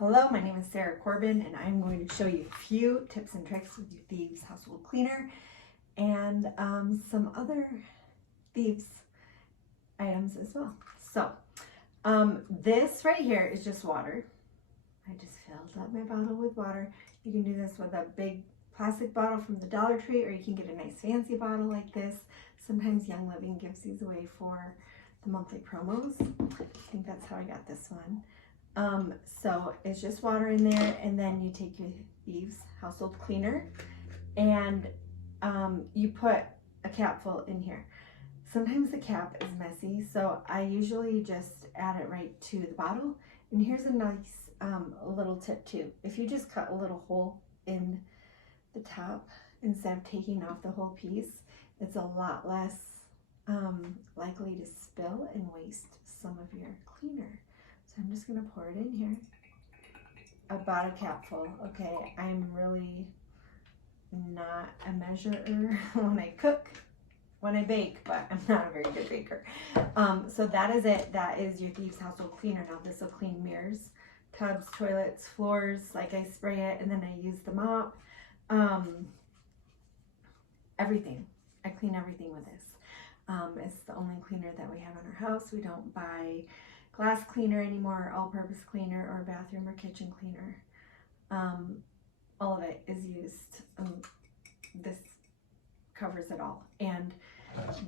Hello, my name is Sarah Corbin and I'm going to show you a few tips and tricks with your Thieves Household Cleaner and some other Thieves items as well. So this right here is just water. I just filled up my bottle with water. You can do this with a big plastic bottle from the Dollar Tree, or you can get a nice fancy bottle like this. Sometimes Young Living gives these away for the monthly promos. I think that's how I got this one. So it's just water in there, and then you take your Thieves Household Cleaner and you put a capful in here. Sometimes the cap is messy, so I usually just add it right to the bottle. And here's a nice little tip too. If you just cut a little hole in the top instead of taking off the whole piece, it's a lot less likely to spill and waste some of your cleaner. So I'm just going to pour it in here, about a capful. Okay, I'm really not a measurer when I cook, when I bake, but I'm not a very good baker. So that is it. That is your Thieves Household Cleaner. Now this will clean mirrors, tubs, toilets, floors. Like, I spray it and then I use the mop. Everything. I clean everything with this. It's the only cleaner that we have in our house. We don't buy glass cleaner anymore, all-purpose cleaner, or bathroom or kitchen cleaner. All of it is used. This covers it all. And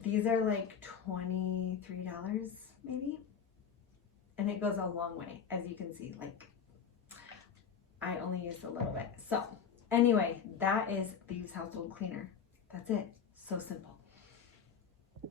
these are like $23 maybe. And it goes a long way, as you can see. Like, I only used a little bit. So anyway, that is Thieves Household Cleaner. That's it. So simple.